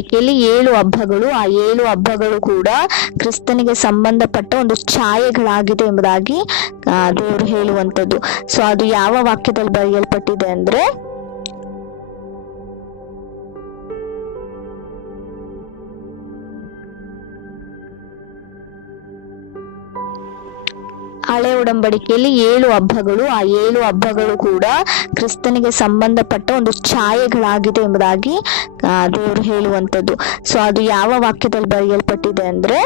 ಒಡಂಬಡಿಕೆಯಲ್ಲಿ 7 ಹಬ್ಬಗಳು, ಆ 7 ಹಬ್ಬಗಳು ಕೂಡ ಕ್ರಿಸ್ತನಿಗೆ ಸಂಬಂಧಪಟ್ಟ ಒಂದು ಛಾಯೆಗಳಾಗಿದೆ ಎಂಬುದಾಗಿ ದೇವರು ಹೇಳುವಂಥದ್ದು. ಸೊ ಅದು ಯಾವ ವಾಕ್ಯದಲ್ಲಿ ಬರೆಯಲ್ಪಟ್ಟಿದೆ ಅಂದ್ರೆ ಹಳೆ ಒಡಂಬಡಿಕೆಯಲ್ಲಿ 7 ಹಬ್ಬಗಳು, ಆ 7 ಹಬ್ಬಗಳು ಕೂಡ ಕ್ರಿಸ್ತನಿಗೆ ಸಂಬಂಧಪಟ್ಟ ಒಂದು ಛಾಯೆಗಳಾಗಿದೆ ಎಂಬುದಾಗಿ ದೇವರು ಹೇಳುವಂಥದ್ದು. ಸೊ ಅದು ಯಾವ ವಾಕ್ಯದಲ್ಲಿ ಬರೆಯಲ್ಪಟ್ಟಿದೆ ಅಂದ್ರೆ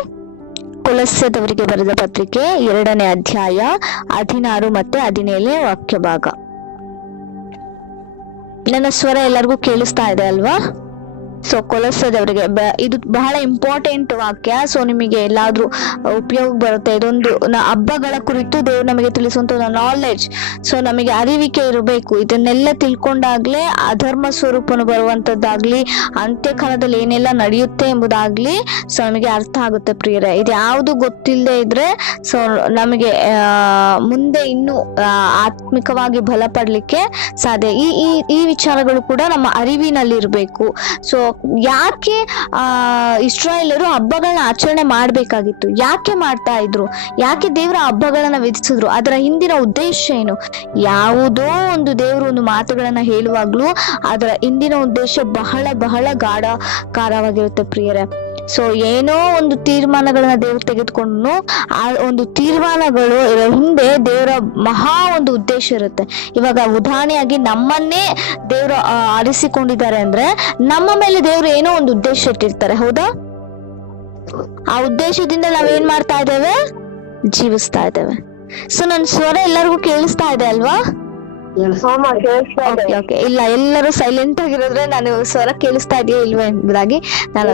ಕೊಲಸ್ಸದವರಿಗೆ ಬರೆದ ಪತ್ರಿಕೆ 2ನೇ ಅಧ್ಯಾಯ 16 ಮತ್ತೆ 17ನೇ ವಾಕ್ಯ ಭಾಗ. ನನ್ನ ಸ್ವರ ಎಲ್ಲರಿಗೂ ಕೇಳಿಸ್ತಾ ಇದೆ ಅಲ್ವಾ? ಸೊ ಕೊಲಸ್ಸದವರಿಗೆ ಇದು ಬಹಳ ಇಂಪಾರ್ಟೆಂಟ್ ವಾಕ್ಯ. ಸೊ ನಿಮಗೆ ಎಲ್ಲಾದ್ರೂ ಉಪಯೋಗ ಬರುತ್ತೆ. ಇದೊಂದು ಹಬ್ಬಗಳ ಕುರಿತು ದೇವ್ರು ನಮಗೆ ತಿಳಿಸುವಂತ ನಾಲೆಡ್ಜ್. ಸೊ ನಮಗೆ ಅರಿವಿಕೆ ಇರಬೇಕು. ಇದನ್ನೆಲ್ಲ ತಿಳ್ಕೊಂಡಾಗ್ಲೇ ಅಧರ್ಮ ಸ್ವರೂಪನು ಬರುವಂತದ್ದಾಗ್ಲಿ, ಅಂತ್ಯಕಾಲದಲ್ಲಿ ಏನೆಲ್ಲ ನಡೆಯುತ್ತೆ ಎಂಬುದಾಗ್ಲಿ ಸೊ ನಮಗೆ ಅರ್ಥ ಆಗುತ್ತೆ ಪ್ರಿಯರೇ. ಇದು ಯಾವುದು ಗೊತ್ತಿಲ್ಲದೆ ಇದ್ರೆ ಸೊ ನಮಗೆ ಮುಂದೆ ಇನ್ನು ಆತ್ಮಿಕವಾಗಿ ಬಲ ಪಡ್ಲಿಕ್ಕೆ ಸಾಧ್ಯ. ಈ ವಿಚಾರಗಳು ಕೂಡ ನಮ್ಮ ಅರಿವಿನಲ್ಲಿ ಇರಬೇಕು. ಸೊ ಯಾಕೆ ಇಸ್ರಾಯೇಲರು ಹಬ್ಬಗಳನ್ನ ಆಚರಣೆ ಮಾಡ್ಬೇಕಾಗಿತ್ತು? ಯಾಕೆ ಮಾಡ್ತಾ ಇದ್ರು? ಯಾಕೆ ದೇವರ ಹಬ್ಬಗಳನ್ನ ವಿಧಿಸಿದ್ರು? ಅದರ ಹಿಂದಿನ ಉದ್ದೇಶ ಏನು? ಯಾವುದೋ ಒಂದು ದೇವರು ಒಂದು ಮಾತುಗಳನ್ನ ಹೇಳುವಾಗ್ಲೂ ಅದರ ಹಿಂದಿನ ಉದ್ದೇಶ ಬಹಳ ಬಹಳ ಗಾಢಕಾರವಾಗಿರುತ್ತೆ ಪ್ರಿಯರೇ. ಸೊ ಏನೋ ಒಂದು ತೀರ್ಮಾನಗಳನ್ನ ದೇವ್ರು ತೆಗೆದುಕೊಂಡು ಆ ಒಂದು ತೀರ್ಮಾನಗಳು ಹಿಂದೆ ದೇವರ ಮಹಾ ಒಂದು ಉದ್ದೇಶ ಇರುತ್ತೆ. ಇವಾಗ ಉದಾಹರಣೆಯಾಗಿ ನಮ್ಮನ್ನೇ ದೇವರು ಆರಿಸಿಕೊಂಡಿದ್ದಾರೆ ಅಂದ್ರೆ ನಮ್ಮ ಮೇಲೆ ದೇವ್ರು ಏನೋ ಒಂದು ಉದ್ದೇಶ ಇಟ್ಟಿರ್ತಾರೆ, ಹೌದಾ? ಆ ಉದ್ದೇಶದಿಂದ ನಾವೇನ್ ಮಾಡ್ತಾ ಇದ್ದೇವೆ? ಜೀವಿಸ್ತಾ ಇದ್ದೇವೆ. ಸೊ ನನ್ನ ಸ್ವರ ಎಲ್ಲರಿಗೂ ಕೇಳಿಸ್ತಾ ಇದೆ ಅಲ್ವಾ? ಇಲ್ಲ, ಎಲ್ಲರೂ ಸೈಲೆಂಟ್ ಆಗಿರೋದ್ರೆ ನಾನು ಸ್ವರ ಕೇಳಿಸ್ತಾ ಇದೆಯಾ ಇಲ್ವಾ ಎಂಬುದಾಗಿ ನಾನು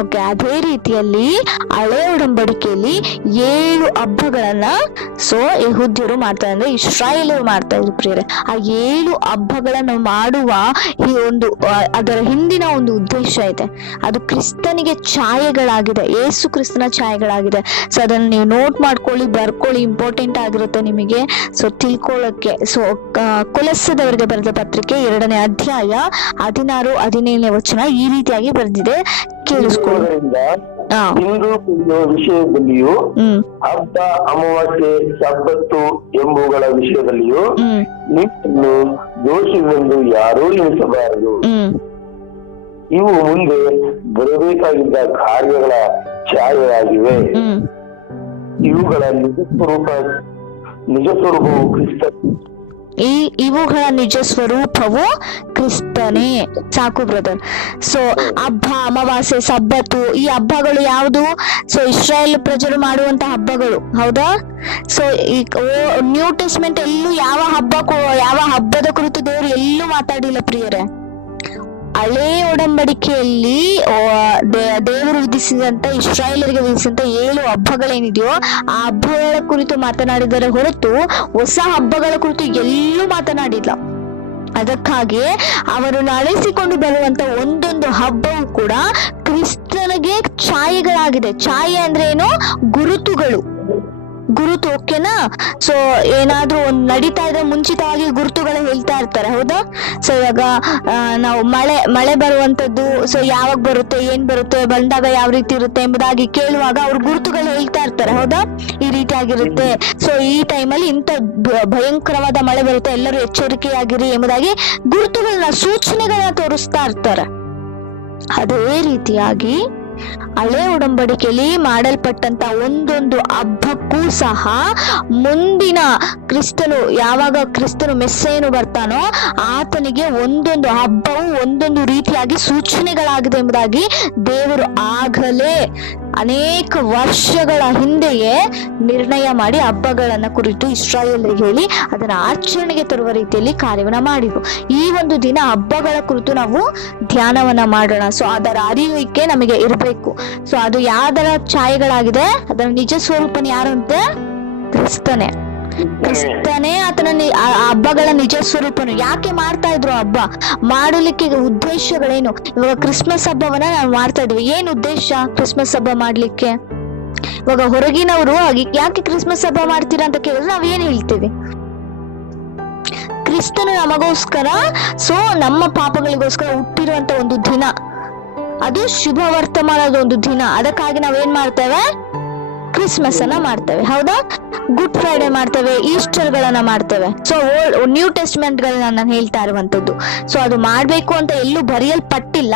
ಓಕೆ. ಅದೇ ರೀತಿಯಲ್ಲಿ ಹಳೆ ಒಡಂಬಡಿಕೆಯಲ್ಲಿ 7 ಹಬ್ಬಗಳನ್ನ ಸೊ ಯಹೂದ್ಯರು ಮಾಡ್ತಾರೆ, ಅಂದ್ರೆ ಇಸ್ರಾಯೇಲರು ಮಾಡ್ತಾ ಇದ್ರು ಪ್ರಿಯರೇ. ಆ 7 ಹಬ್ಬಗಳನ್ನ ಮಾಡುವ ಈ ಒಂದು ಅದರ ಹಿಂದಿನ ಒಂದು ಉದ್ದೇಶ ಇದೆ. ಅದು ಕ್ರಿಸ್ತನಿಗೆ ಛಾಯೆಗಳಾಗಿದೆ, ಯೇಸು ಕ್ರಿಸ್ತನ ಛಾಯೆಗಳಾಗಿದೆ. ಸೊ ಅದನ್ನ ನೀವು ನೋಟ್ ಮಾಡ್ಕೊಳ್ಳಿ, ಬರ್ಕೊಳ್ಳಿ, ಇಂಪಾರ್ಟೆಂಟ್ ಆಗಿರುತ್ತೆ ನಿಮಗೆ ಸೊ ತಿಳ್ಕೊಳ್ಳಕ್ಕೆ. ಸೊ ಕೊಲಸ್ಸದವರಿಗೆ ಬರೆದ ಪತ್ರಿಕೆ 2ನೇ ಅಧ್ಯಾಯ 16, 17ನೇ ವಚನ ಈ ರೀತಿಯಾಗಿ ಬರೆದಿದೆ, ಕೇಳಿಸ್ಕೊಳ್ಳಿ. ಹಿಂದೂ ವಿಷಯದಲ್ಲಿಯೂ ಹಬ್ಬ, ಅಮಾವಾಸ್ಯೆ, ಸಬ್ಬತ್ತು ಎಂಬುವುಗಳ ವಿಷಯದಲ್ಲಿಯೂ ನಿಮ್ಮನ್ನು ದೋಷಿಗಳೆಂದು ಯಾರೂ ಎಣಿಸಬಾರದು. ಇವು ಮುಂದೆ ಬರಬೇಕಾಗಿದ್ದ ಕಾರ್ಯಗಳ ಛಾಯೆಯಾಗಿವೆ. ಇವುಗಳ ನಿಜ ಸ್ವರೂಪವು ಕ್ರಿಸ್ತ. ಇವುಗಳ ನಿಜ ಸ್ವರೂಪವು ಕ್ರಿಸ್ತನೇ. ಸಾಕು ಬ್ರದರ್. ಸೊ ಹಬ್ಬ, ಅಮಾವಾಸ್ಯೆ, ಸಬ್ಬತ್ತು ಈ ಹಬ್ಬಗಳು ಯಾವುದು? ಸೊ ಇಸ್ರಾಯೇಲ್ ಪ್ರಜರು ಮಾಡುವಂತ ಹಬ್ಬಗಳು, ಹೌದಾ? ಸೊ ಈ ನ್ಯೂ ಟೆಸ್ಟ್ಮೆಂಟ್ ಎಲ್ಲೂ ಯಾವ ಹಬ್ಬದ ಕುರಿತು ದೇವರು ಎಲ್ಲೂ ಮಾತಾಡಿಲ್ಲ ಪ್ರಿಯರೇ. ಹಳೆ ಒಡಂಬಡಿಕೆಯಲ್ಲಿ ದೇವರು ವಿಧಿಸಿದಂತ, ಇಸ್ರಾಯೇಲರಿಗೆ ವಿಧಿಸಿದಂತ 7 ಹಬ್ಬಗಳೇನಿದೆಯೋ ಆ ಹಬ್ಬಗಳ ಕುರಿತು ಮಾತನಾಡಿದರೆ ಹೊರತು ಹೊಸ ಹಬ್ಬಗಳ ಕುರಿತು ಎಲ್ಲೂ ಮಾತನಾಡಿಲ್ಲ. ಅದಕ್ಕಾಗಿ ಅವರು ನಡೆಸಿಕೊಂಡು ಬರುವಂತ ಒಂದೊಂದು ಹಬ್ಬವೂ ಕೂಡ ಕ್ರಿಸ್ತನಿಗೆ ಛಾಯೆಗಳಾಗಿದೆ. ಛಾಯೆ ಅಂದ್ರೆ ಏನು? ಗುರುತು, ಓಕೆನಾ? ಸೊ ಏನಾದ್ರೂ ಒಂದ್ ನಡೀತಾ ಇದ್ರೆ ಮುಂಚಿತವಾಗಿ ಗುರುತುಗಳು ಹೇಳ್ತಾ ಇರ್ತಾರೆ, ಹೌದಾ? ಸೊ ಇವಾಗ ನಾವು ಮಳೆ ಬರುವಂತದ್ದು, ಸೊ ಯಾವಾಗ ಬರುತ್ತೆ, ಏನ್ ಬರುತ್ತೆ, ಬಂದಾಗ ಯಾವ ರೀತಿ ಇರುತ್ತೆ ಎಂಬುದಾಗಿ ಕೇಳುವಾಗ ಅವ್ರು ಗುರುತುಗಳು ಹೇಳ್ತಾ ಇರ್ತಾರೆ, ಹೌದಾ? ಈ ರೀತಿಯಾಗಿರುತ್ತೆ. ಸೊ ಈ ಟೈಮಲ್ಲಿ ಇಂಥ ಭಯಂಕರವಾದ ಮಳೆ ಬರುತ್ತೆ, ಎಲ್ಲರೂ ಎಚ್ಚರಿಕೆಯಾಗಿರಿ ಎಂಬುದಾಗಿ ಗುರುತುಗಳನ್ನ, ಸೂಚನೆಗಳನ್ನ ತೋರಿಸ್ತಾ ಇರ್ತಾರೆ. ಅದೇ ರೀತಿಯಾಗಿ ಹಳೆ ಒಡಂಬಡಿಕೆಯಲ್ಲಿ ಮಾಡಲ್ಪಟ್ಟಂತ ಒಂದೊಂದು ಹಬ್ಬಕ್ಕೂ ಸಹ ಮುಂದಿನ ಯಾವಾಗ ಕ್ರಿಸ್ತನು ಮೆಸ್ಸೇಯನು ಬರ್ತಾನೋ ಆತನಿಗೆ ಒಂದೊಂದು ಹಬ್ಬವು ಒಂದೊಂದು ರೀತಿಯಾಗಿ ಸೂಚನೆಗಳಾಗಿದೆ ಎಂಬುದಾಗಿ ದೇವರು ಆಗಲೇ ಅನೇಕ ವರ್ಷಗಳ ಹಿಂದೆಯೇ ನಿರ್ಣಯ ಮಾಡಿ ಹಬ್ಬಗಳನ್ನ ಕುರಿತು ಇಸ್ರಾಯೇಲರಿಗೆ ಹೇಳಿ ಅದನ್ನ ಆಚರಣೆಗೆ ತರುವ ರೀತಿಯಲ್ಲಿ ಕಾರ್ಯವನ್ನ ಮಾಡಿದ್ರು. ಈ ಒಂದು ದಿನ ಹಬ್ಬಗಳ ಕುರಿತು ನಾವು ಧ್ಯಾನವನ್ನ ಮಾಡೋಣ. ಸೊ ಅದರ ಅರಿವಿಕೆ ನಮಗೆ ಇರಬೇಕು. ಸೊ ಅದು ಯಾವ್ದರ ಛಾಯೆಗಳಾಗಿದೆ, ಅದರ ನಿಜ ಸ್ವರೂಪನ ಯಾರು ಅಂತ? ಕ್ರಿಸ್ತನೇ. ಆತನ ಹಬ್ಬಗಳ ನಿಜ ಸ್ವರೂಪನು. ಯಾಕೆ ಮಾಡ್ತಾ ಇದ್ರು ಹಬ್ಬ ಮಾಡಲಿಕ್ಕೆ? ಉದ್ದೇಶಗಳೇನು? ಇವಾಗ ಕ್ರಿಸ್ಮಸ್ ಹಬ್ಬವನ್ನ ನಾವು ಮಾಡ್ತಾ ಇದ್ವಿ. ಏನ್ ಉದ್ದೇಶ ಕ್ರಿಸ್ಮಸ್ ಹಬ್ಬ ಮಾಡ್ಲಿಕ್ಕೆ? ಇವಾಗ ಹೊರಗಿನವರು ಯಾಕೆ ಕ್ರಿಸ್ಮಸ್ ಹಬ್ಬ ಮಾಡ್ತೀರಾ ಅಂತ ಕೇಳಿದ್ರೆ ನಾವ್ ಏನ್ ಹೇಳ್ತೀವಿ? ಕ್ರಿಸ್ತನು ನಮಗೋಸ್ಕರ ನಮ್ಮ ಪಾಪಗಳಿಗೋಸ್ಕರ ಹುಟ್ಟಿರುವಂತ ಒಂದು ದಿನ, ಅದು ಶುಭ ವರ್ತಮಾನದ ಒಂದು ದಿನ. ಅದಕ್ಕಾಗಿ ನಾವೇನ್ ಮಾಡ್ತೇವೆ? ಕ್ರಿಸ್ಮಸ್ ಅನ್ನ ಮಾಡ್ತೇವೆ, ಹೌದಾ? ಗುಡ್ ಫ್ರೈಡೆ ಮಾಡ್ತೇವೆ, ಈಸ್ಟರ್ ಗಳನ್ನ ಮಾಡ್ತೇವೆ. ಸೊ ನ್ಯೂ ಟೆಸ್ಟ್ಮೆಂಟ್ ಗಳನ್ನ ನಾನು ಹೇಳ್ತಾ ಇರುವಂತದ್ದು. ಸೊ ಅದು ಮಾಡ್ಬೇಕು ಅಂತ ಎಲ್ಲೂ ಬರೆಯಲ್ಪಟ್ಟಿಲ್ಲ,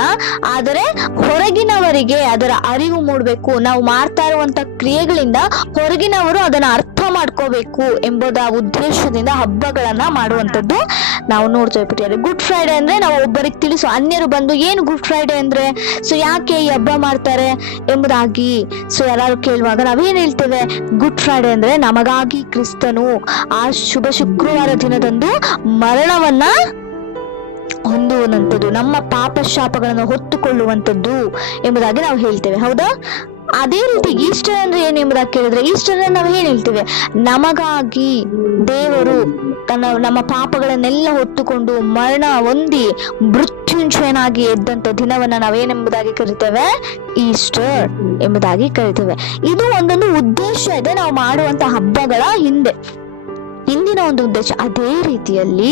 ಆದರೆ ಹೊರಗಿನವರಿಗೆ ಅದರ ಅರಿವು ಮೂಡ್ಬೇಕು. ನಾವು ಮಾಡ್ತಾ ಇರುವಂತ ಕ್ರಿಯೆಗಳಿಂದ ಹೊರಗಿನವರು ಅದನ್ನ ಅರ್ಥ ಮಾಡ್ಕೋಬೇಕು ಎಂಬುದ ಉದ್ದೇಶದಿಂದ ಹಬ್ಬಗಳನ್ನ ಮಾಡುವಂತದ್ದು ನಾವು ನೋಡ್ತೇವೆ ಪ್ರಿಯರೇ. ಗುಡ್ ಫ್ರೈಡೆ ಅಂದ್ರೆ ನಾವು ಒಬ್ಬರಿಗೆ ತಿಳಿಸು, ಅನ್ಯರು ಬಂದು ಏನು ಗುಡ್ ಫ್ರೈಡೆ ಅಂದ್ರೆ, ಸೊ ಯಾಕೆ ಈ ಹಬ್ಬ ಮಾಡ್ತಾರೆ ಎಂಬುದಾಗಿ ಸೊ ಯಾರು ಕೇಳುವಾಗ ನಾವೇನ್ ಹೇಳ್ತೇವೆ? ಗುಡ್ ಫ್ರೈಡೆ ಅಂದ್ರೆ ನಮಗಾಗಿ ಕ್ರಿಸ್ತನು ಆ ಶುಭ ಶುಕ್ರವಾರ ದಿನದಂದು ಮರಣವನ್ನ ಹೊಂದುವಂಥದ್ದು, ನಮ್ಮ ಪಾಪ ಶಾಪಗಳನ್ನು ಹೊತ್ತುಕೊಳ್ಳುವಂಥದ್ದು ಎಂಬುದಾಗಿ ನಾವು ಹೇಳ್ತೇವೆ, ಹೌದಾ? ಅದೇ ರೀತಿ ಈಸ್ಟರ್ ಅಂದ್ರೆ ಏನು ಎಂಬುದಾಗಿ ಕೇಳಿದ್ರೆ, ಈಸ್ಟರ್ ನಾವು ಏನ್ ಹೇಳ್ತೇವೆ? ನಮಗಾಗಿ ದೇವರು ನಮ್ಮ ಪಾಪಗಳನ್ನೆಲ್ಲ ಹೊತ್ತುಕೊಂಡು ಮರಣ ಹೊಂದಿ ಮೃತ್ಯುಂಜಯನಾಗಿ ಎದ್ದಂತ ದಿನವನ್ನ ನಾವೇನೆಂಬುದಾಗಿ ಕರಿತೇವೆ? ಈಸ್ಟರ್ ಎಂಬುದಾಗಿ ಕರಿತೇವೆ. ಇದು ಒಂದೊಂದು ಉದ್ದೇಶ ಇದೆ ನಾವು ಮಾಡುವಂತ ಹಬ್ಬಗಳ ಹಿಂದಿನ ಒಂದು ಉದ್ದೇಶ. ಅದೇ ರೀತಿಯಲ್ಲಿ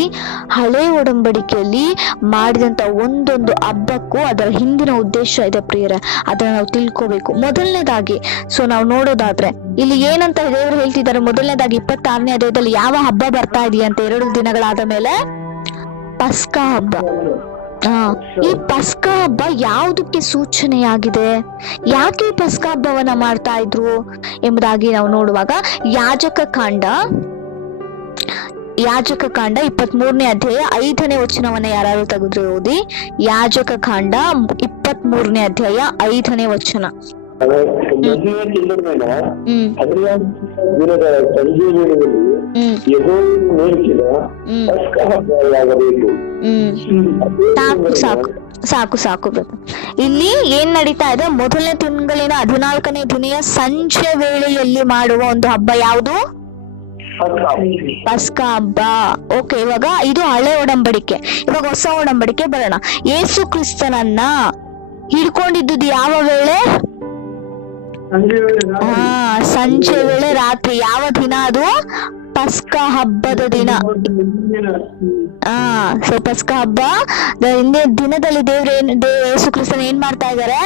ಹಳೆ ಒಡಂಬಡಿಕೆಯಲ್ಲಿ ಮಾಡಿದಂತ ಒಂದೊಂದು ಹಬ್ಬಕ್ಕೂ ಅದರ ಹಿಂದಿನ ಉದ್ದೇಶ ಇದೆ ಪ್ರಿಯರೇ. ಅದನ್ನ ನಾವು ತಿಳ್ಕೋಬೇಕು. ಮೊದಲನೇದಾಗಿ ಸೊ ನಾವು ನೋಡೋದಾದ್ರೆ ಇಲ್ಲಿ ಏನಂತ ದೇವರು ಹೇಳ್ತಿದ್ದಾರೆ? ಮೊದಲನೇದಾಗಿ 26ನೇ ಅಧ್ಯಾಯದಲ್ಲಿ ಯಾವ ಹಬ್ಬ ಬರ್ತಾ ಇದೆಯಂತ 2 ದಿನಗಳಾದ ಮೇಲೆ? ಪಸ್ಕಾ ಹಬ್ಬ. ಈ ಪಸ್ಕಾ ಹಬ್ಬ ಯಾವುದಕ್ಕೆ ಸೂಚನೆಯಾಗಿದೆ? ಯಾಕೆ ಪಸ್ಕಾ ಹಬ್ಬವನ್ನ ಮಾಡ್ತಾ ಇದ್ರು ಎಂಬುದಾಗಿ ನಾವು ನೋಡುವಾಗ ಯಾಜಕ ಕಾಂಡ 23ನೇ ಅಧ್ಯಾಯ 5ನೇ ವಚನವನ್ನ ಯಾರು ತೆಗೆದ್ರೆ ಓದಿ. ಯಾಜಕ ಕಾಂಡ 23ನೇ ಅಧ್ಯಾಯ 5ನೇ ವಚನ. ಸಾಕು. ಇಲ್ಲಿ ಏನ್ ನಡೀತಾ ಇದೆ? ಮೊದಲನೇ ತಿಂಗಳಿನ 14ನೇ ದಿನೆಯ ಸಂಜೆ ವೇಳೆಯಲ್ಲಿ ಮಾಡುವ ಒಂದು ಹಬ್ಬ ಯಾವುದು? ಪಸ್ಕಾ ಹಬ್ಬ. ಓಕೆ, ಇವಾಗ ಇದು ಹಳೆ ಒಡಂಬಡಿಕೆ. ಇವಾಗ ಹೊಸ ಒಡಂಬಡಿಕೆ ಬರೋಣ. ಯೇಸು ಕ್ರಿಸ್ತನನ್ನ ಹಿಡ್ಕೊಂಡಿದ್ದು ಯಾವ ವೇಳೆ? ಸಂಜೆ ವೇಳೆ, ರಾತ್ರಿ. ಯಾವ ದಿನ ಅದು? ಪಸ್ಕಾ ಹಬ್ಬದ ದಿನ. ಸೊ ಪಸ್ಕಾ ಹಬ್ಬ ಹಿಂದಿನ ದಿನದಲ್ಲಿ ಯೇಸು ಕ್ರಿಸ್ತನ ಏನ್ ಮಾಡ್ತಾ ಇದ್ದಾರೆ?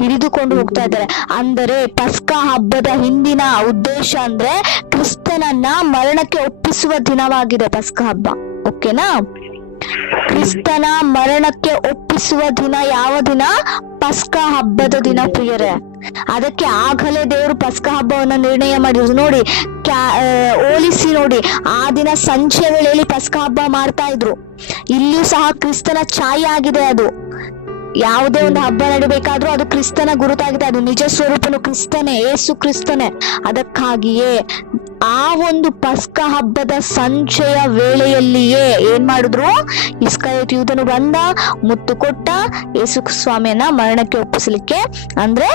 ಹಿಡಿದುಕೊಂಡು ಹೋಗ್ತಾ ಇದ್ದಾರೆ. ಅಂದರೆ ಪಸ್ಕಾ ಹಬ್ಬದ ಹಿಂದಿನ ಉದ್ದೇಶ ಅಂದ್ರೆ ಕ್ರಿಸ್ತನನ್ನ ಮರಣಕ್ಕೆ ಒಪ್ಪಿಸುವ ದಿನವಾಗಿದೆ ಪಸ್ಕಾ ಹಬ್ಬ. ಓಕೆನಾ? ಕ್ರಿಸ್ತನ ಮರಣಕ್ಕೆ ಒಪ್ಪಿಸುವ ದಿನ ಯಾವ ದಿನ? ಪಸ್ಕಾ ಹಬ್ಬದ ದಿನ ಪ್ರಿಯರೇ. ಅದಕ್ಕೆ ಆಗಲೇ ದೇವರು ಪಸ್ಕಾ ಹಬ್ಬವನ್ನ ನಿರ್ಣಯ ಮಾಡಿದ್ರು. ನೋಡಿ, ಹೋಲಿಸಿ ನೋಡಿ, ಆ ದಿನ ಸಂಜೆ ವೇಳೆಯಲ್ಲಿ ಪಸ್ಕಾ ಹಬ್ಬ ಮಾಡ್ತಾ ಇದ್ರು. ಇಲ್ಲಿಯೂ ಸಹ ಕ್ರಿಸ್ತನ ಛಾಯೆ ಆಗಿದೆ ಅದು. ಯಾವುದೇ ಒಂದು ಹಬ್ಬ ನಡಿಬೇಕಾದ್ರೂ ಅದು ಕ್ರಿಸ್ತನ ಗುರುತಾಗಿದೆ. ಅದು ನಿಜ ಸ್ವರೂಪನು ಕ್ರಿಸ್ತನೇ, ಯೇಸು ಕ್ರಿಸ್ತನೇ. ಅದಕ್ಕಾಗಿಯೇ ಆ ಒಂದು ಪಸ್ಕಾ ಹಬ್ಬದ ಸಂಜೆಯ ವೇಳೆಯಲ್ಲಿಯೇ ಏನ್ ಮಾಡಿದ್ರು? ಇಸ್ಕರಿಯೋತ ಯೂದನು ಬಂದ, ಮುತ್ತು ಕೊಟ್ಟ, ಯೇಸು ಸ್ವಾಮಿಯನ್ನ ಮರಣಕ್ಕೆ ಒಪ್ಪಿಸಲಿಕ್ಕೆ, ಅಂದ್ರೆ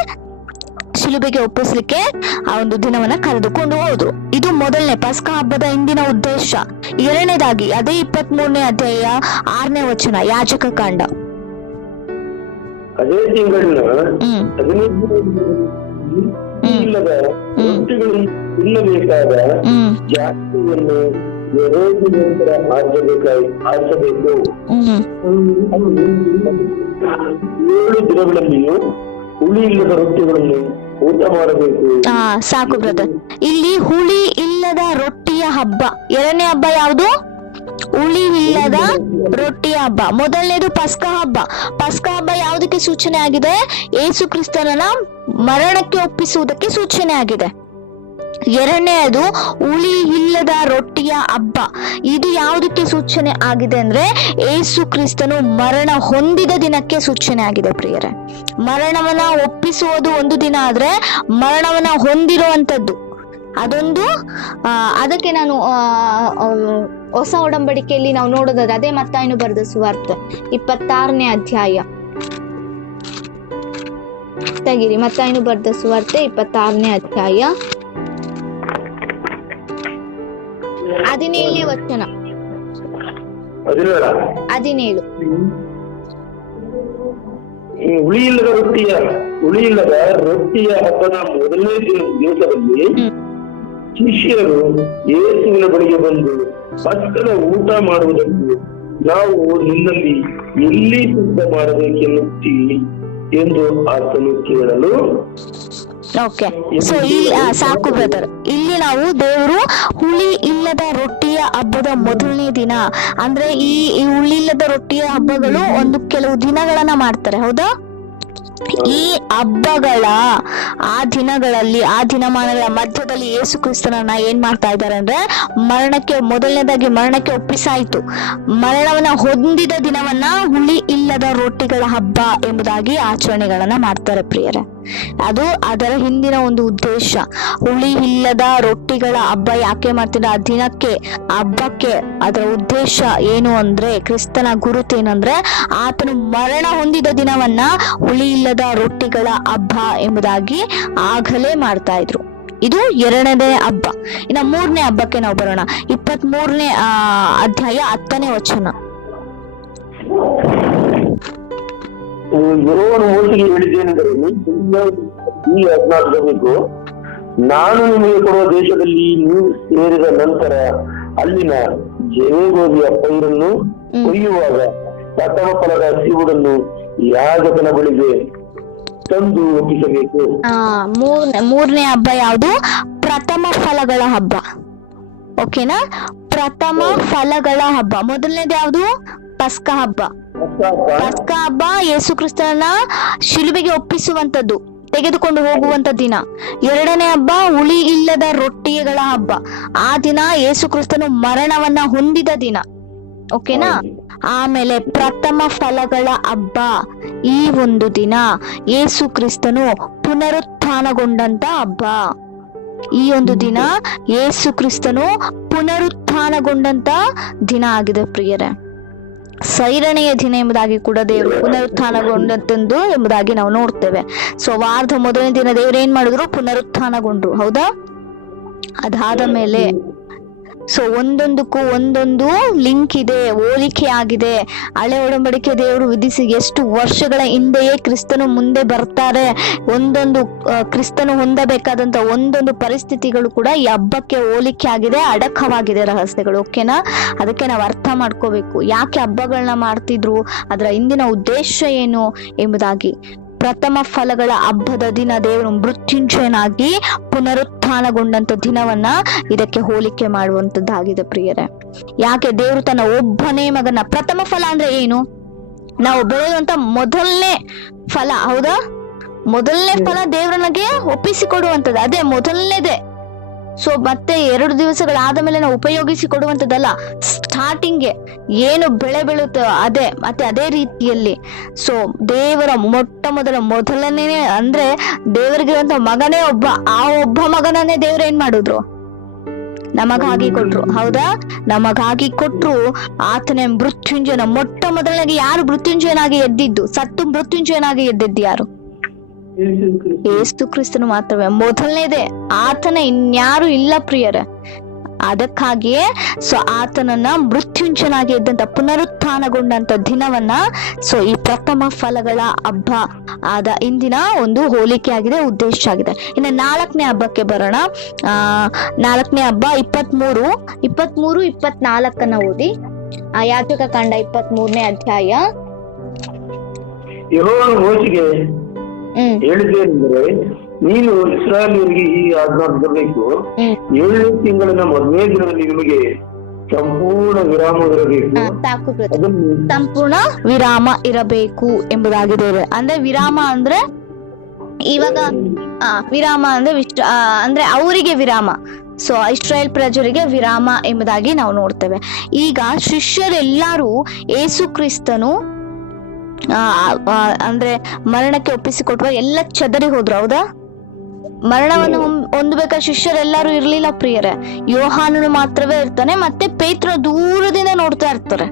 ಶಿಲುಬೆಗೆ ಒಪ್ಪಿಸಲಿಕ್ಕೆ ಆ ಒಂದು ದಿನವನ್ನ ಕರೆದುಕೊಂಡು ಹೋದ್ರು. ಇದು ಮೊದಲನೇ ಪಸ್ಕಾ ಹಬ್ಬದ ಹಿಂದಿನ ಉದ್ದೇಶ. ಎರಡನೇದಾಗಿ ಅದೇ 23ನೇ ಅಧ್ಯಾಯ 6ನೇ ವಚನ, ಯಾಜಕ ಕಾಂಡ. ಅದೇ ತಿಂಗಳಿನ 15 ತಿನ್ನಬೇಕಾದ ಜಾತಿಯನ್ನು ಆಚರಿಸಬೇಕು. 7 ದಿನಗಳಲ್ಲಿಯೂ ಹುಳಿ ಇಲ್ಲದ ರೊಟ್ಟಿಗಳನ್ನು ಊಟ ಮಾಡಬೇಕು. ಸಾಕು ಬ್ರದರ್. ಇಲ್ಲಿ ಹುಳಿ ಇಲ್ಲದ ರೊಟ್ಟಿಯ ಹಬ್ಬ. ಎರಡನೇ ಹಬ್ಬ ಯಾವುದು? ಹುಳಿ ಇಲ್ಲದ ರೊಟ್ಟಿಯ ಹಬ್ಬ. ಮೊದಲನೇದು ಪಸ್ಕಾ ಹಬ್ಬ. ಪಸ್ಕಾ ಹಬ್ಬ ಯಾವುದಕ್ಕೆ ಸೂಚನೆ ಆಗಿದೆ? ಯೇಸು ಕ್ರಿಸ್ತನನ್ನ ಮರಣಕ್ಕೆ ಒಪ್ಪಿಸುವುದಕ್ಕೆ ಸೂಚನೆ ಆಗಿದೆ. ಎರಡನೇದು ಹುಳಿ ಇಲ್ಲದ ರೊಟ್ಟಿಯ ಹಬ್ಬ. ಇದು ಯಾವುದಕ್ಕೆ ಸೂಚನೆ ಆಗಿದೆ ಅಂದ್ರೆ ಯೇಸು ಕ್ರಿಸ್ತನು ಮರಣ ಹೊಂದಿದ ದಿನಕ್ಕೆ ಸೂಚನೆ ಆಗಿದೆ ಪ್ರಿಯರೇ. ಮರಣವನ್ನ ಒಪ್ಪಿಸುವುದು ಒಂದು ದಿನ ಆದ್ರೆ ಮರಣವನ್ನ ಹೊಂದಿರುವಂತದ್ದು ಅದೊಂದು. ಅದಕ್ಕೆ ನಾನು ಹೊಸ ಒಡಂಬಡಿಕೆಯಲ್ಲಿ ನಾವು ನೋಡೋದಾದ್ರೆ ಅದೇ ಮತ್ತಾಯನು ಬರೆದ ಸುವಾರ್ತೆ 26ನೇ ಅಧ್ಯಾಯ ತೆಗಿರಿ. ಮತ್ತಾಯನು ಬರೆದ ಸುವಾರ್ತೆ 26ನೇ ಅಧ್ಯಾಯ 17ನೇ ವಚನ. 17. ಹುಳಿ ಇಲ್ಲದ ರೊಟ್ಟಿಯ ಹಬ್ಬದ ಮೊದಲನೇ ದಿವಸದಲ್ಲಿ ಶಿಷ್ಯರು ಯೇಸುವಿನ ಬಳಿಗೆ ಬಂದು ಪಸ್ಕದ ಊಟ ಮಾಡುವುದನ್ನು ನಾವು ನಿನ್ನಲ್ಲಿ ಎಲ್ಲಿ ಸಿದ್ಧ ಮಾಡಬೇಕೆನ್ನುತ್ತಿ ಎಂದು ಆತನು ಕೇಳಲು. ಓಕೆ, ಸೊ ಇಲ್ಲಿ ಸಾಕು ಬ್ರದರ್. ಇಲ್ಲಿ ನಾವು ದೇವರು ಹುಳಿ ಇಲ್ಲದ ರೊಟ್ಟಿಯ ಹಬ್ಬದ ಮೊದಲನೇ ದಿನ ಅಂದ್ರೆ ಈ ಹುಳಿ ಇಲ್ಲದ ರೊಟ್ಟಿಯ ಹಬ್ಬಗಳು ಕೆಲವು ದಿನಗಳನ್ನ ಮಾಡ್ತಾರೆ, ಹೌದಾ? ಈ ಹಬ್ಬಗಳ ಆ ದಿನಗಳಲ್ಲಿ, ಆ ದಿನಮಾನಗಳ ಮಧ್ಯದಲ್ಲಿ ಯೇಸು ಕ್ರಿಸ್ತನನ್ನ ಏನ್ ಮಾಡ್ತಾ ಇದ್ದಾರೆ ಅಂದ್ರೆ ಮೊದಲನೇದಾಗಿ ಮರಣಕ್ಕೆ ಒಪ್ಪಿಸಾಯ್ತು. ಮರಣವನ್ನ ಹೊಂದಿದ ದಿನವನ್ನ ಹುಳಿ ಇಲ್ಲದ ರೊಟ್ಟಿಗಳ ಹಬ್ಬ ಎಂಬುದಾಗಿ ಆಚರಣೆಗಳನ್ನ ಮಾಡ್ತಾರೆ ಪ್ರಿಯರೇ. ಅದು ಅದರ ಹಿಂದಿನ ಒಂದು ಉದ್ದೇಶ. ಹುಳಿ ಇಲ್ಲದ ರೊಟ್ಟಿಗಳ ಹಬ್ಬ ಯಾಕೆ ಮಾಡ್ತಿದ್ದ? ಆ ದಿನಕ್ಕೆ, ಹಬ್ಬಕ್ಕೆ ಅದರ ಉದ್ದೇಶ ಏನು ಅಂದ್ರೆ, ಕ್ರಿಸ್ತನ ಗುರುತೇನಂದ್ರೆ ಆತನು ಮರಣ ಹೊಂದಿದ ದಿನವನ್ನ ಹುಳಿ ಇಲ್ಲದ ರೊಟ್ಟಿಗಳ ಹಬ್ಬ ಎಂಬುದಾಗಿ ಆಗಲೇ ಮಾಡ್ತಾ ಇದ್ರು. ಇದು 2ನೇ ಹಬ್ಬ. ಇನ್ನು 3ನೇ ಹಬ್ಬಕ್ಕೆ ನಾವು ಬರೋಣ. 23ನೇ ಅಧ್ಯಾಯ 10ನೇ ವಚನ. ಯೆಹೋವನು ಮೋಶೆಗೆ ಹೇಳಿದ್ದೇನೆಂದರೆ, ಈ ಆಜ್ಞಾಪಿಸಬೇಕು, ನಾನು ನಿಮಗೆ ಕೊಡುವ ದೇಶದಲ್ಲಿ ನೀವು ಸೇರಿದ ನಂತರ ಅಲ್ಲಿನ ಜವೆಗೋದಿಯ ಪೈರನ್ನು ಕೊಯ್ಯುವಾಗ ಪ್ರಥಮ ಫಲದ ಹಸಿವುದನ್ನು ಯಾಜಕನ ಬಳಿಗೆ ತಂದು ಒಪ್ಪಿಸಬೇಕು. 3ನೇ ಹಬ್ಬ ಯಾವುದು? ಪ್ರಥಮ ಫಲಗಳ ಹಬ್ಬ. ಓಕೆನಾ? ಪ್ರಥಮ ಫಲಗಳ ಹಬ್ಬ. ಮೊದಲನೇದು ಯಾವುದು? ಪಸ್ಕ ಹಬ್ಬ. ಪಸ್ಕ ಹಬ್ಬ ಯೇಸು ಕ್ರಿಸ್ತನ ಶಿಲುಬೆಗೆ ಒಪ್ಪಿಸುವಂತದ್ದು, ತೆಗೆದುಕೊಂಡು ಹೋಗುವಂತ ದಿನ. 2ನೇ ಹಬ್ಬ ಹುಳಿ ಇಲ್ಲದ ರೊಟ್ಟಿಗಳ ಹಬ್ಬ. ಆ ದಿನ ಯೇಸು ಕ್ರಿಸ್ತನು ಮರಣವನ್ನ ಹೊಂದಿದ ದಿನ. ಓಕೆನಾ? ಆಮೇಲೆ ಪ್ರಥಮ ಫಲಗಳ ಹಬ್ಬ. ಈ ಒಂದು ದಿನ ಯೇಸು ಕ್ರಿಸ್ತನು ಪುನರುತ್ಥಾನಗೊಂಡಂತ ಹಬ್ಬ. ಈ ಒಂದು ದಿನ ಯೇಸು ಕ್ರಿಸ್ತನು ಪುನರುತ್ಥಾನಗೊಂಡಂತ ದಿನ ಆಗಿದೆ ಪ್ರಿಯರೇ. ಸೈರಣೆಯ ದಿನ ಎಂಬುದಾಗಿ ಕೂಡ ದೇವರು ಪುನರುತ್ಥಾನಗೊಂಡಂತಂದು ಎಂಬುದಾಗಿ ನಾವು ನೋಡ್ತೇವೆ. ಸೊ ವಾರದ ಮೊದಲನೇ ದಿನ ದೇವರು ಏನ್ ಮಾಡಿದ್ರು? ಪುನರುತ್ಥಾನಗೊಂಡ್ರು, ಹೌದಾ? ಅದಾದ ಮೇಲೆ ಸೊ ಒಂದೊಂದಕ್ಕೂ ಒಂದೊಂದು ಲಿಂಕ್ ಇದೆ, ಹೋಲಿಕೆ ಆಗಿದೆ. ಹಳೆ ಒಡಂಬಡಿಕೆ ದೇವರು ವಿಧಿಸಿ ಎಷ್ಟು ವರ್ಷಗಳ ಹಿಂದೆಯೇ ಕ್ರಿಸ್ತನು ಮುಂದೆ ಬರ್ತಾರೆ. ಒಂದೊಂದು ಕ್ರಿಸ್ತನು ಹೊಂದಬೇಕಾದಂತ ಒಂದೊಂದು ಪರಿಸ್ಥಿತಿಗಳು ಕೂಡ ಈ ಹಬ್ಬಕ್ಕೆ ಹೋಲಿಕೆ ಆಗಿದೆ, ಅಡಕವಾಗಿದೆ ರಹಸ್ಯಗಳು. ಓಕೆನಾ? ಅದಕ್ಕೆ ನಾವು ಅರ್ಥ ಮಾಡ್ಕೋಬೇಕು, ಯಾಕೆ ಹಬ್ಬಗಳನ್ನ ಮಾಡ್ತಿದ್ರು, ಅದರ ಹಿಂದಿನ ಉದ್ದೇಶ ಏನು ಎಂಬುದಾಗಿ. ಪ್ರಥಮ ಫಲಗಳ ಹಬ್ಬದ ದಿನ ದೇವರು ಮೃತ್ಯುಂಜಯನಾಗಿ ಪುನರುತ್ಥಾನಗೊಂಡಂತ ದಿನವನ್ನ ಇದಕ್ಕೆ ಹೋಲಿಕೆ ಮಾಡುವಂತದ್ದಾಗಿದೆ ಪ್ರಿಯರೇ. ಯಾಕೆ ದೇವರು ತನ್ನ ಒಬ್ಬನೇ ಮಗನ, ಪ್ರಥಮ ಫಲ ಅಂದ್ರೆ ಏನು? ನಾವು ಬೆಳೆಯುವಂತ ಮೊದಲನೇ ಫಲ, ಹೌದಾ? ಮೊದಲನೇ ಫಲ ದೇವರನಿಗೆ ಒಪ್ಪಿಸಿಕೊಡುವಂಥದ್ದು, ಅದೇ ಮೊದಲನೇದೇ. ಸೊ ಮತ್ತೆ 2 ದಿವಸಗಳಾದ ಮೇಲೆ ನಾವು ಉಪಯೋಗಿಸಿ ಕೊಡುವಂಥದ್ದಲ್ಲ, ಸ್ಟಾರ್ಟಿಂಗ್ಗೆ ಏನು ಬೆಳೆ ಬೀಳುತ್ತೋ ಅದೇ, ಮತ್ತೆ ಅದೇ ರೀತಿಯಲ್ಲಿ. ಸೊ ದೇವರ ಮೊದಲನೇ ಅಂದ್ರೆ ದೇವರಿಗಿರುವಂತ ಮಗನೇ ಒಬ್ಬ. ಆ ಒಬ್ಬ ಮಗನನ್ನೇ ದೇವ್ರ ಏನ್ ಮಾಡಿದ್ರು? ನಮಗಾಗಿ ಕೊಟ್ರು, ಹೌದಾ? ನಮಗಾಗಿ ಕೊಟ್ರು. ಆತನೇ ಮೃತ್ಯುಂಜಯನ. ಮೊದಲನಾಗಿ ಯಾರು ಮೃತ್ಯುಂಜಯನಾಗಿ ಎದ್ದಿದ್ದು? ಸತ್ತು ಮೃತ್ಯುಂಜಯನಾಗಿ ಎದ್ದಿದ್ದು ಯಾರು? ಯೇಸು ಕ್ರಿಸ್ತನು ಮಾತ್ರವೇ ಮೊದಲನೇದೇ. ಆತನ ಇನ್ಯಾರು ಇಲ್ಲ ಪ್ರಿಯರೇ. ಅದಕ್ಕಾಗಿಯೇ ಸೊ ಆತನನ್ನ ಮೃತ್ಯುಂಜಯನಾಗಿ ಎದ್ದಂತ, ಪುನರುತ್ಥಾನಗೊಂಡಂತ ದಿನವನ್ನ ಸೊ ಈ ಪ್ರಥಮ ಫಲಗಳ ಹಬ್ಬ ಆದ ಇಂದಿನ ಒಂದು ಹೋಲಿಕೆ ಆಗಿದೆ, ಉದ್ದೇಶ ಆಗಿದೆ. ಇನ್ನು 4ನೇ ಹಬ್ಬಕ್ಕೆ ಬರೋಣ. 4ನೇ ಹಬ್ಬ 23, 24 ಓದಿ. ಯಾಜಕ ಕಾಂಡ 23ನೇ ಅಧ್ಯಾಯ. ಯೆಹೋವನು ಮೋಶೆಗೆ ಹೇಳಿದ್ದೇನೆಂದರೆ, ನೀನು ಇಸ್ರಾಯೇಲರಿಗೆ ಈ ಆಜ್ಞಾಪಿಸಬೇಕು, 7ನೇ ತಿಂಗಳಿನ ಮೊದಲನೇ ದಿನದಲ್ಲಿ ನಿಮಗೆ ಸಂಪೂರ್ಣ ವಿರಾಮವಿರಬೇಕು. ಸಂಪೂರ್ಣ ವಿರಾಮ ಇರಬೇಕು ಎಂಬುದಾಗಿದೆ. ಅಂದ್ರೆ ವಿರಾಮ ಅಂದ್ರೆ ಇವಾಗ ವಿರಾಮ ಅಂದ್ರೆ ಅಂದ್ರೆ ಅವರಿಗೆ ವಿರಾಮ. ಸೊ ಇಸ್ರಾಯೇಲ್ ಪ್ರಜರಿಗೆ ವಿರಾಮ ಎಂಬುದಾಗಿ ನಾವು ನೋಡ್ತೇವೆ. ಈಗ ಶಿಷ್ಯರೆಲ್ಲರೂ ಯೇಸು ಕ್ರಿಸ್ತನು ಅಂದ್ರೆ ಮರಣಕ್ಕೆ ಒಪ್ಪಿಸಿಕೊಟ್ಟುವ ಎಲ್ಲ ಚದರಿ ಹೋದ್ರು, ಹೌದಾ? ಮರಣವನ್ನು ಹೊಂದಬೇಕಾದ ಶಿಷ್ಯರೆಲ್ಲರೂ ಇರ್ಲಿಲ್ಲ ಪ್ರಿಯರೇ. ಯೋಹಾನನು ಮಾತ್ರವೇ ಇರ್ತಾನೆ, ಮತ್ತೆ ಪೇತ್ರ ದೂರದಿಂದ ನೋಡ್ತಾ ಇರ್ತಾರೆ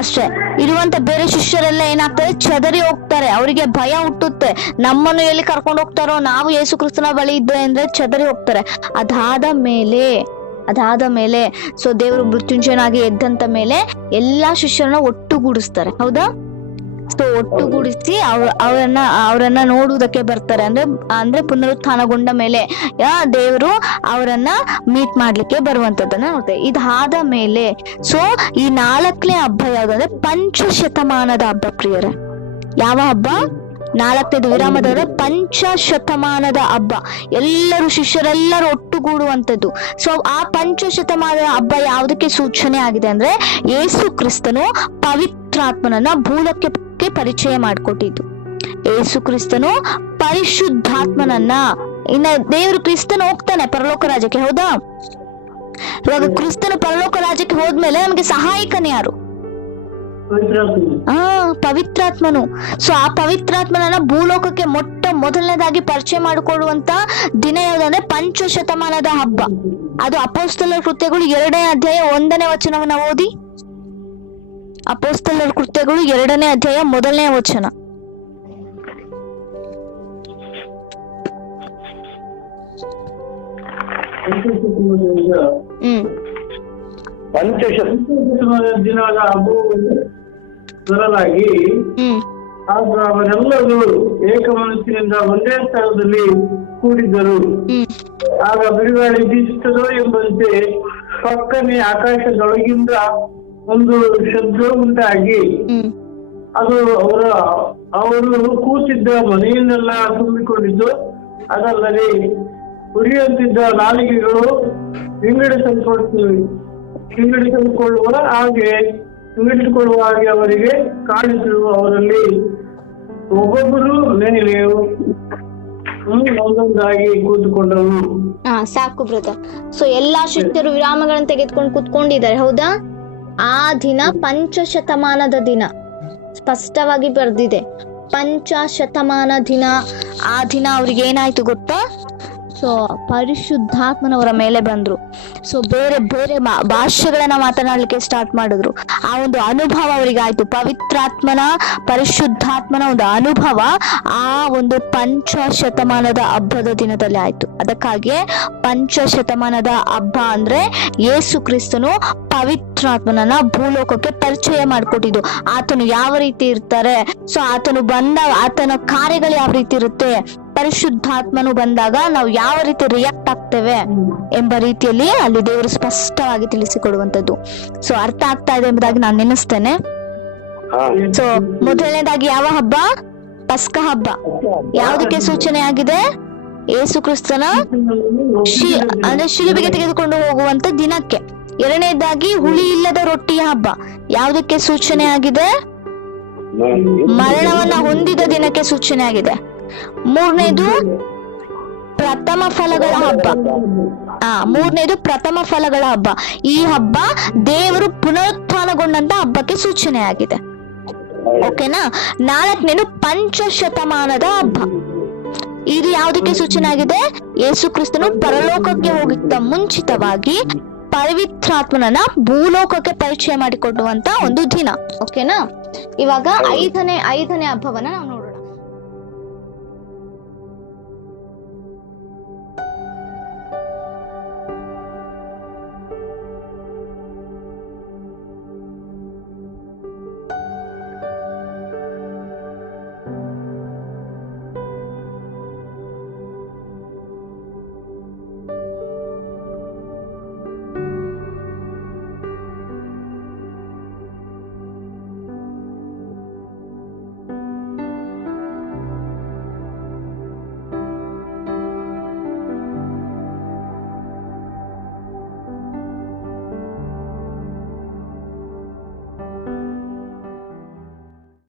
ಅಷ್ಟೇ. ಇರುವಂತ ಬೇರೆ ಶಿಷ್ಯರೆಲ್ಲ ಏನಾಗ್ತಾರೆ? ಚದರಿ ಹೋಗ್ತಾರೆ. ಅವರಿಗೆ ಭಯ ಹುಟ್ಟುತ್ತೆ, ನಮ್ಮನ್ನು ಎಲ್ಲಿ ಕರ್ಕೊಂಡು ಹೋಗ್ತಾರೋ, ನಾವು ಯೇಸು ಕ್ರಿಸ್ತನ ಬಳಿ ಇದ್ರೆ ಅಂದ್ರೆ ಚದರಿ ಹೋಗ್ತಾರೆ. ಅದಾದ ಮೇಲೆ ಸೊ ದೇವರು ಮೃತ್ಯುಂಜಯನಾಗಿ ಎದ್ದಂತ ಮೇಲೆ ಎಲ್ಲಾ ಶಿಷ್ಯರನ್ನ ಒಟ್ಟುಗೂಡಿಸ್ತಾರೆ, ಹೌದಾ? ಸೊ ಒಟ್ಟುಗೂಡಿಸಿ ಅವರನ್ನ ನೋಡುವುದಕ್ಕೆ ಬರ್ತಾರೆ. ಅಂದ್ರೆ ಪುನರುತ್ಥಾನಗೊಂಡ ಮೇಲೆ ದೇವರು ಅವರನ್ನ ಮೀಟ್ ಮಾಡ್ಲಿಕ್ಕೆ ಬರುವಂತದ್ದನ್ನ ನೋಡ್ತೇವೆ. ಇದಾದ ಮೇಲೆ ಸೊ ಈ 4ನೇ ಹಬ್ಬ ಯಾವ್ದಂದ್ರೆ ಪಂಚಶತಮಾನದ ಹಬ್ಬ ಪ್ರಿಯರೇ. ಯಾವ ಹಬ್ಬ? 4ನೇದು ವಿರಾಮದ ಪಂಚಶತಮಾನದ ಹಬ್ಬ. ಎಲ್ಲರೂ ಶಿಷ್ಯರೆಲ್ಲರೂ ಒಟ್ಟುಗೂಡುವಂಥದ್ದು. ಸೊ ಆ ಪಂಚಶತಮಾನದ ಹಬ್ಬ ಯಾವುದಕ್ಕೆ ಸೂಚನೆ ಆಗಿದೆ ಅಂದ್ರೆ ಯೇಸು ಕ್ರಿಸ್ತನು ಪವಿತ್ರಾತ್ಮನನ್ನ ಭೂಲೋಕಕ್ಕೆ ಪರಿಚಯ ಮಾಡಿಕೊಟ್ಟಿದ್ದು. ಯೇಸು ಕ್ರಿಸ್ತನು ಪರಿಶುದ್ಧಾತ್ಮನನ್ನ, ಇನ್ನ ದೇವರು ಕ್ರಿಸ್ತನು ಹೋಗ್ತಾನೆ ಪರಲೋಕ ರಾಜ್ಯಕ್ಕೆ, ಹೌದಾ? ಇವಾಗ ಕ್ರಿಸ್ತನು ಪರಲೋಕ ರಾಜ್ಯಕ್ಕೆ ಹೋದ್ಮೇಲೆ ನಮಗೆ ಸಹಾಯಕನೇ ಯಾರು? ಪವಿತ್ರಾತ್ಮನು. ಸೊ ಆ ಪವಿತ್ರಾತ್ಮನನ್ನ ಭೂಲೋಕಕ್ಕೆ ಮೊದಲನೇದಾಗಿ ಪರಿಚಯ ಮಾಡಿಕೊಳ್ಳುವಂತ ದಿನ ಯಾವುದಂದ್ರೆ ಪಂಚಶತಮಾನದ ಹಬ್ಬ. ಅದು ಅಪೊಸ್ತಲರ ಕೃತ್ಯಗಳು 2ನೇ ಅಧ್ಯಾಯ 1ನೇ ವಚನವನ್ನ ಓದಿ. ಅಪೊಸ್ತಲರ ಕೃತ್ಯಗಳು 2ನೇ ಅಧ್ಯಾಯ 1ನೇ ವಚನ. ದಿನದ ಹಬ್ಬವು ಬರಲಾಗಿ ಆಗ ಅವರೆಲ್ಲರೂ ಏಕ ಮನಸ್ಸಿನಿಂದ ಒಂದೇ ಸ್ಥಳದಲ್ಲಿ ಕೂಡಿದ್ದರು. ಆಗ ಬಿರುಗಾಳಿ ಬೀಸುತ್ತದೋ ಎಂಬಂತೆ ಪಕ್ಕನೆ ಆಕಾಶದೊಳಗಿಂದ ಒಂದು ಶಬ್ದ ಉಂಟಾಗಿ ಅದು ಅವರು ಕೂತಿದ್ದ ಮನೆಯನ್ನೆಲ್ಲ ತುಂಬಿಕೊಂಡಿದ್ದು. ಅದಲ್ಲದೆ ಉರಿಯುತ್ತಿದ್ದ ನಾಲಿಗೆಗಳು ವಿಂಗಡಿಸಿಕೊಳ್ಳುವ ಹಾಗೆ ಅವರಿಗೆ ಕಾಣಿಸಲು ಅವರಲ್ಲಿ ಒಬ್ಬೊಬ್ಬರು ಮೇಲೆ ಒಂದೊಂದಾಗಿ ಕೂತ್ಕೊಂಡರು. ಸಾಕು ಬ್ರದರ್. ಸೊ ಎಲ್ಲಾ ಶಿಷ್ಯರು ವಿರಾಮಗಳನ್ನು ತೆಗೆದುಕೊಂಡು ಕೂತ್ಕೊಂಡಿದ್ದಾರೆ, ಹೌದಾ? ಆ ದಿನ ಪಂಚಶತಮಾನದ ದಿನ ಸ್ಪಷ್ಟವಾಗಿ ಬರ್ದಿದೆ. ಪಂಚಶತಮಾನ ದಿನ. ಆ ದಿನ ಅವ್ರಿಗೆ ಏನಾಯ್ತು ಗೊತ್ತಾ? ಸೊ ಪರಿಶುದ್ಧಾತ್ಮನವರ ಮೇಲೆ ಬಂದ್ರು. ಸೊ ಬೇರೆ ಬೇರೆ ಭಾಷೆಗಳನ್ನ ಮಾತನಾಡ್ಲಿಕ್ಕೆ ಸ್ಟಾರ್ಟ್ ಮಾಡಿದ್ರು. ಆ ಒಂದು ಅನುಭವ ಅವರಿಗಾಯ್ತು. ಪವಿತ್ರಾತ್ಮನ ಪರಿಶುದ್ಧಾತ್ಮನ ಒಂದು ಅನುಭವ ಆ ಒಂದು ಪಂಚಶತಮಾನದ ಹಬ್ಬದ ದಿನದಲ್ಲಿ ಆಯ್ತು. ಅದಕ್ಕಾಗಿ ಪಂಚಶತಮಾನನ ಹಬ್ಬ ಅಂದ್ರೆ ಯೇಸು ಕ್ರಿಸ್ತನು ಪವಿತ್ರಾತ್ಮನನ್ನ ಭೂಲೋಕಕ್ಕೆ ಪರಿಚಯ ಮಾಡಿಕೊಟ್ಟಿದ್ದು. ಆತನು ಯಾವ ರೀತಿ ಇರ್ತಾರೆ, ಸೊ ಆತನು ಬಂದಾಗ ಆತನ ಕಾರ್ಯಗಳು ಯಾವ ರೀತಿ ಇರುತ್ತೆ, ಪರಿಶುದ್ಧಾತ್ಮನು ಬಂದಾಗ ನಾವು ಯಾವ ರೀತಿ ರಿಯಾಕ್ಟ್ ಆಗ್ತೇವೆ ಎಂಬ ರೀತಿಯಲ್ಲಿ ಅಲ್ಲಿ ದೇವರು ಸ್ಪಷ್ಟವಾಗಿ ತಿಳಿಸಿಕೊಡುವಂತದ್ದು. ಸೊ ಅರ್ಥ ಆಗ್ತಾ ಇದೆ ಎಂಬುದಾಗಿ ನಾನು ನೆನೆಸ್ತೇನೆ. ಸೊ ಮೊದಲನೇದಾಗಿ ಯಾವ ಹಬ್ಬ? ಪಸ್ಕ ಹಬ್ಬ. ಯಾವುದಕ್ಕೆ ಸೂಚನೆ ಆಗಿದೆ? ಯೇಸು ಕ್ರಿಸ್ತನ ಅಂದ್ರೆ ಶಿಲುಬೆಗೆ ತೆಗೆದುಕೊಂಡು ಹೋಗುವಂತ ದಿನಕ್ಕೆ. ಎರಡನೇದಾಗಿ ಹುಳಿ ಇಲ್ಲದ ರೊಟ್ಟಿಯ ಹಬ್ಬ. ಯಾವುದಕ್ಕೆ ಸೂಚನೆ ಆಗಿದೆ? ಮರಣವನ್ನ ಹೊಂದಿದ ದಿನಕ್ಕೆ ಸೂಚನೆ ಆಗಿದೆ. ಮೂರನೇದು ಪ್ರಥಮ ಫಲಗಳ ಹಬ್ಬ. ಮೂರನೇದು ಪ್ರಥಮ ಫಲಗಳ ಹಬ್ಬ. ಈ ಹಬ್ಬ ದೇವರು ಪುನರುತ್ಥಾನಗೊಂಡಂತ ಹಬ್ಬಕ್ಕೆ ಸೂಚನೆ ಆಗಿದೆ. ಓಕೆನಾ? 4ನೇದು ಪಂಚಶತಮಾನದ ಹಬ್ಬ. ಇದು ಯಾವುದಕ್ಕೆ ಸೂಚನೆ ಆಗಿದೆ? ಯೇಸು ಕ್ರಿಸ್ತನು ಪರಲೋಕಕ್ಕೆ ಹೋಗಿದ್ದ ಮುಂಚಿತವಾಗಿ ಪವಿತ್ರಾತ್ಮನನ್ನ ಭೂಲೋಕಕ್ಕೆ ಪರಿಚಯ ಮಾಡಿಕೊಡುವಂತ ಒಂದು ದಿನ. ಓಕೆನಾ? ಇವಾಗ ಐದನೇ ಹಬ್ಬವನ್ನ ನಾವು